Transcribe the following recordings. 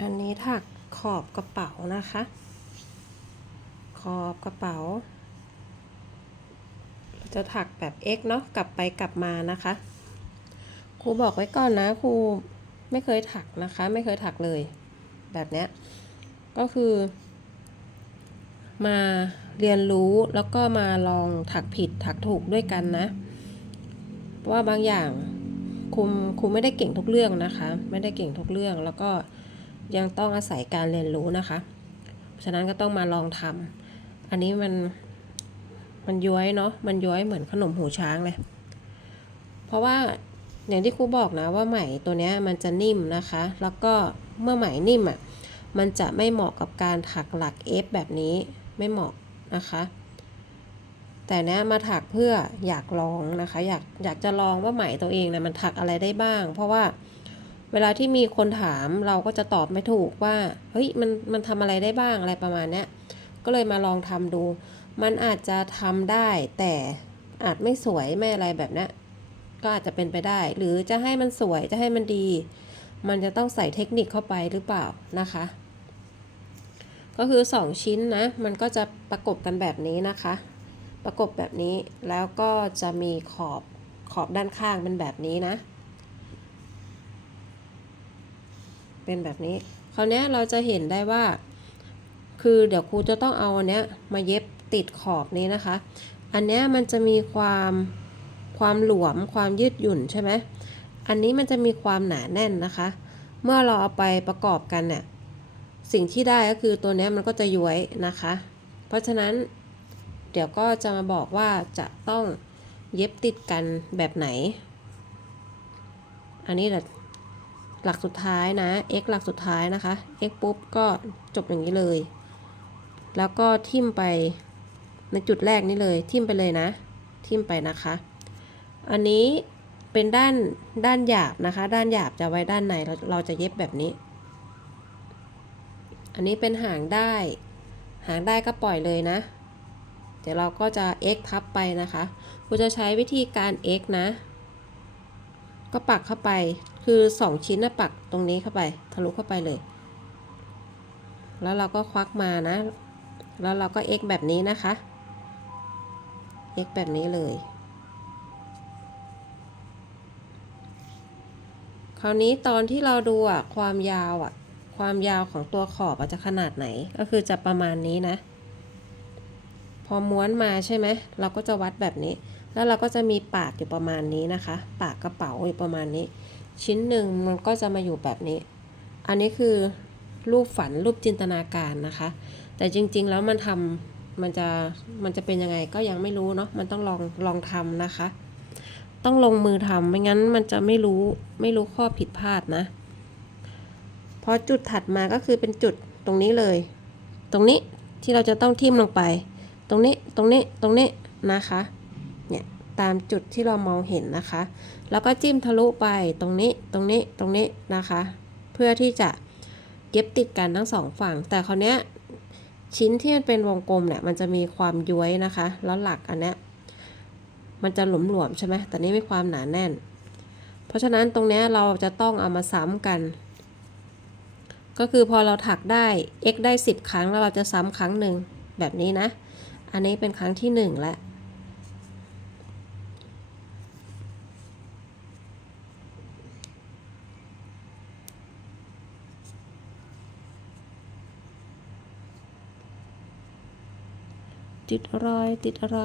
อันนี้ถักขอบกระเป๋านะคะ ขอบกระเป๋า จะถักแบบ X เนาะกลับไปกลับมานะคะ ครูบอกไว้ก่อนนะครูไม่เคยถักนะคะ ไม่เคยถักเลย แบบเนี้ยก็คือ มาเรียนรู้แล้วก็มาลองถักผิดถักถูกด้วยกันนะเพราะว่าบางอย่างครูครูไม่ได้เก่งทุกเรื่องนะคะ ไม่ได้เก่งทุกเรื่องแล้วก็ ยังต้องอาศัยการเรียนรู้นะคะ ฉะนั้นก็ต้องมาลองทำอันนี้มันมันย้อยเนาะมันย้อยเหมือนขนมหูช้างเลย เพราะว่าอย่างที่ครูบอกนะว่าไหมตัวเนี้ยมันจะนิ่มนะคะ แล้วก็เมื่อไหมนิ่มอะมันจะไม่เหมาะกับการถักหลัก F แบบนี้ไม่เหมาะนะคะ แต่เนี้ยมาถักเพื่ออยากลองนะคะ อยากอยากจะลองว่าไหมตัวเองนะมันถักอะไรได้บ้าง เพราะว่า เวลาที่มีคนถามเราก็จะตอบไม่ถูกว่า เฮ้ยมันมันทำอะไรได้บ้างอะไรประมาณเนี้ยก็เลยมาลองทำดู มันอาจจะทำได้ แต่อาจไม่สวยไม่อะไรแบบนี้ก็อาจจะเป็นไปได้ หรือจะให้มันสวยจะให้มันดี มันจะต้องใส่เทคนิคเข้าไปหรือเปล่านะคะ ก็คือ 2 ชิ้นนะ มันก็จะประกบกันแบบนี้นะคะ ประกบแบบนี้แล้วก็จะมีขอบขอบด้านข้างเป็นแบบนี้นะ เป็นแบบนี้คราวนี้เราจะเห็นได้ว่า คือเดี๋ยวครูจะต้องเอาอันเนี้ยมาเย็บติดขอบนี้นะคะ อันเนี้ยมันจะมีความความหลวมความยืดหยุ่นใช่ไหมอันนี้มันจะมีความหนาแน่นนะคะ เมื่อเราเอาไปประกอบกันเนี่ยสิ่งที่ได้ก็คือตัวเนี้ยมันก็จะย้วยนะคะ เพราะฉะนั้นเดี๋ยวก็จะมาบอกว่าจะต้องเย็บติดกันแบบไหน อันนี้แหละ หลักสุดท้ายนะ x หลักสุดท้ายนะคะ x ปุ๊บก็จบอย่างนี้เลย แล้วก็ทิมไปในจุดแรกนี้เลย ทิมไปเลยนะ ทิมไปนะคะ อันนี้เป็นด้านด้านหยาบนะคะ ด้านหยาบจะไว้ด้านในเราเราจะเย็บแบบนี้ อันนี้เป็นหางได้ หางได้ก็ปล่อยเลยนะ เดี๋ยวเราก็จะ x ทับไปนะคะครูจะใช้วิธีการ x นะ ก็ปักเข้าไป คือ 2 ชิ้นนะปักตรงนี้เข้าไปทะลุเข้าไปเลย แล้วเราก็ควักมานะ แล้วเราก็ x แบบนี้นะคะ x แบบนี้เลย คราวนี้ตอนที่เราดูอะความยาวอะความยาวของตัวขอบอจะขนาดไหนก็คือจะประมาณนี้นะ พอม้วนมาใช่ไหมเราก็จะวัดแบบนี้ แล้วเราก็จะมีปากอยู่ประมาณนี้นะคะ ปากกระเป๋าอยู่ประมาณนี้ ชิ้นหนึ่งมันก็จะมาอยู่แบบนี้ อันนี้คือรูปฝันรูปจินตนาการนะคะ แต่จริงๆแล้วมันทำมันจะมันจะเป็นยังไงก็ยังไม่รู้เนาะมันต้องลองลองทำนะคะ ต้องลงมือทำไม่งั้นมันจะไม่รู้ไม่รู้ข้อผิดพลาดนะพอจุดถัดมาก็คือเป็นจุดตรงนี้เลย ตรงนี้ที่เราจะต้องทิ่มลงไป ตรงนี้ตรงนี้ตรงนี้นะคะ ตามจุดที่เรามองเห็นนะคะ แล้วก็จิ้มทะลุไปตรงนี้ตรงนี้ตรงนี้นะคะ เพื่อที่จะเย็บติดกันทั้งสองฝั่ง แต่คราวเนี้ยชิ้นที่มันเป็นวงกลมเนี่ยมันจะมีความย้วยนะคะ แล้วหลักอันเนี้ยมันจะหลวมๆใช่ไหมแต่นี่มีความหนาแน่น เพราะฉะนั้นตรงเนี้ยเราจะต้องเอามาซ้ำกัน ก็คือพอเราถักได้ x ได้ 10 ครั้งแล้วเราจะซ้ำครั้งหนึ่งแบบนี้นะ อันนี้เป็นครั้งที่ 1 แล้ว ติดอะไร ติดอะไร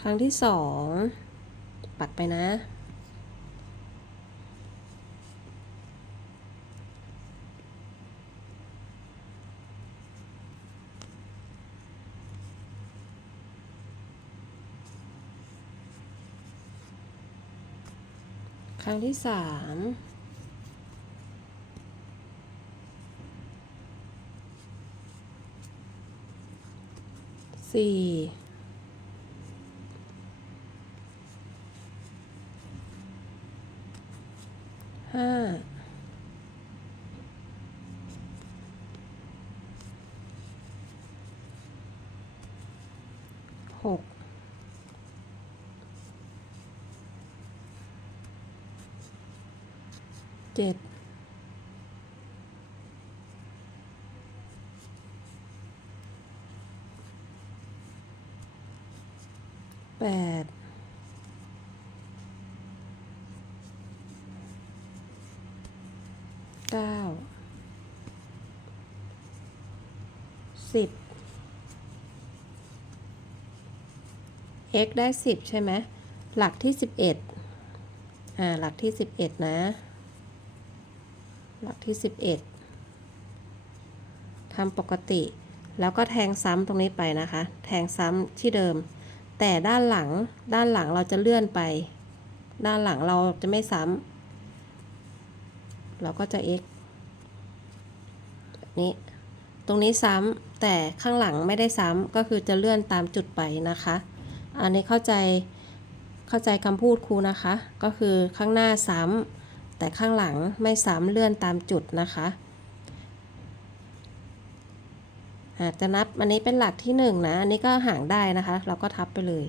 ครั้งที่สองปัดไปนะ ครั้งที่สาม สี่ห้าหกเจ็ด แปดเก้าสิบ x ได้สิบใช่ไหม หลักที่สิบเอ็ดอ่า หลักที่สิบเอ็ดนะ หลักที่สิบเอ็ดทำปกติ แล้วก็แทงซ้ำตรงนี้ไปนะคะ แทงซ้ำที่เดิม แต่ด้านหลังด้านหลังเราจะเลื่อนไป ด้านหลังเราจะไม่ซ้ำเราก็จะ x แบบนี้ตรงนี้ซ้ำแต่ข้างหลังไม่ได้ซ้ำก็คือจะเลื่อนตามจุดไปนะคะ อันนี้เข้าใจเข้าใจคำพูดครูนะคะ ก็คือข้างหน้าซ้ำแต่ข้างหลังไม่ซ้ำเลื่อนตามจุดนะคะ อาจจะนับอันนี้เป็นหลักที่หนึ่งนะ อันนี้ก็ห่างได้นะคะ เราก็ทับไปเลย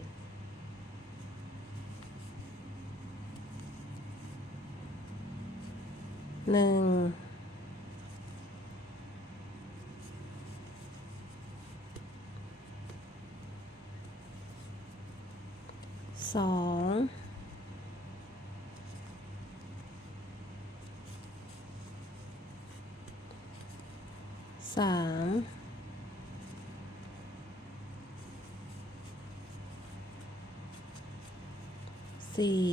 หนึ่ง สอง สาม สี่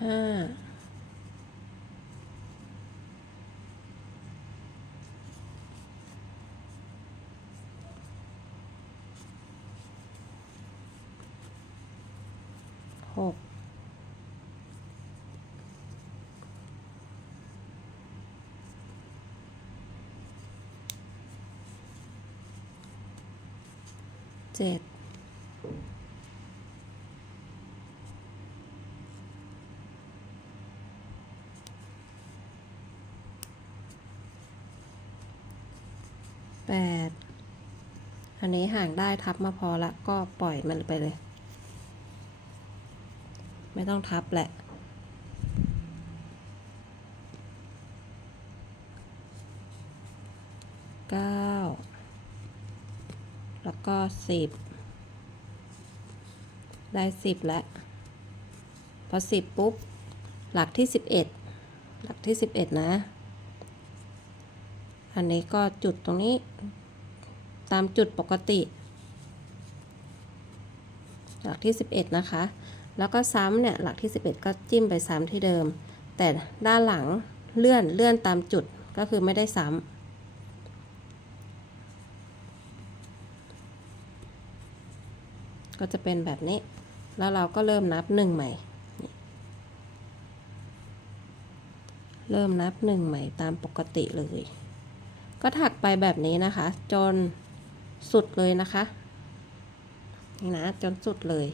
ห้าหก เจ็ดแปดอันนี้ห่างได้ทับมาพอละก็ปล่อยมันไปเลย ไม่ต้องทับแหละเก้า แล้วก็สิบได้สิบแล้วพอสิบปุ๊บ หลักที่สิบเอ็ดหลักที่สิบเอ็ดนะ อันนี้ก็จุดตรงนี้ ตามจุดปกติ หลักที่11นะคะ แล้วก็ซ้ำเนี่ย หลักที่11ก็จิ้มไปซ้ำที่เดิม แต่ด้านหลังเลื่อนเลื่อนตามจุดก็คือไม่ได้ซ้ำ ก็จะเป็นแบบนี้ แล้วเราก็เริ่มนับหนึ่งใหม่ เริ่มนับหนึ่งใหม่ตามปกติเลย ก็ถักไปแบบนี้นะคะ จนสุดเลยนะคะ นี่นะจนสุดเลย